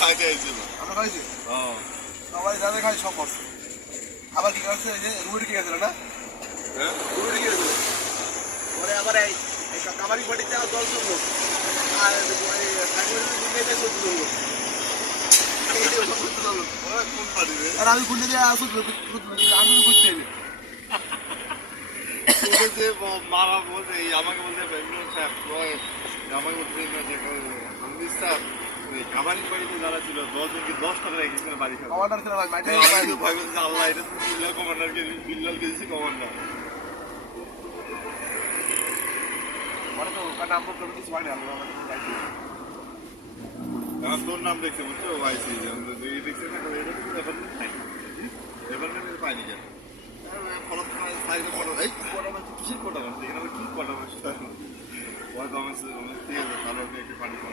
খাইতে আইছিল। আমরা খাইছি হ্যাঁ সবাই যাদের খাই সব বসে আবার কি করছে এই যে রুটি কি গেছিল না হ্যাঁ রুটি কি গেছিল পরে আবার এই কাবারি পার্টি যাওয়া দল চললো আর ওরা কোন পার্টি রে? আর আমি গুন্ডে দিয়ে আসো আমি করতে তোকে যে মারা বলছে এই আমাকে বলছে ইমরান সাহেব আমাকে বলছে ইমরান সাহেব হামদি স্যার কাবারি বাড়িতে যারা ছিল 10 জনকে 10 টাকা রেখেছিল বাড়ি খাওয়া। কমান্ডার ছিল ভাই মাইটাই আমি তো ভয় করছি আল্লাহ এটা তো বিল্লাল কমান্ডারকে বিল্লালকে দিছি কমান্ডার। পরে তো ওখানে আমরা তো কিছু পাইনি আমরা যাইছি এখন তোর নাম দেখছে বুঝছো ওয়াইসি এই দেখছে না এটা তো এবার নাই এবার না পাইনি কেন ফলত সাইডে পড়ো এই পড়া মানে কিসের পড়া মানে এখানে কি পড়া মানে ওই কমেন্টস ঠিক আছে তাহলে একটা পানি কম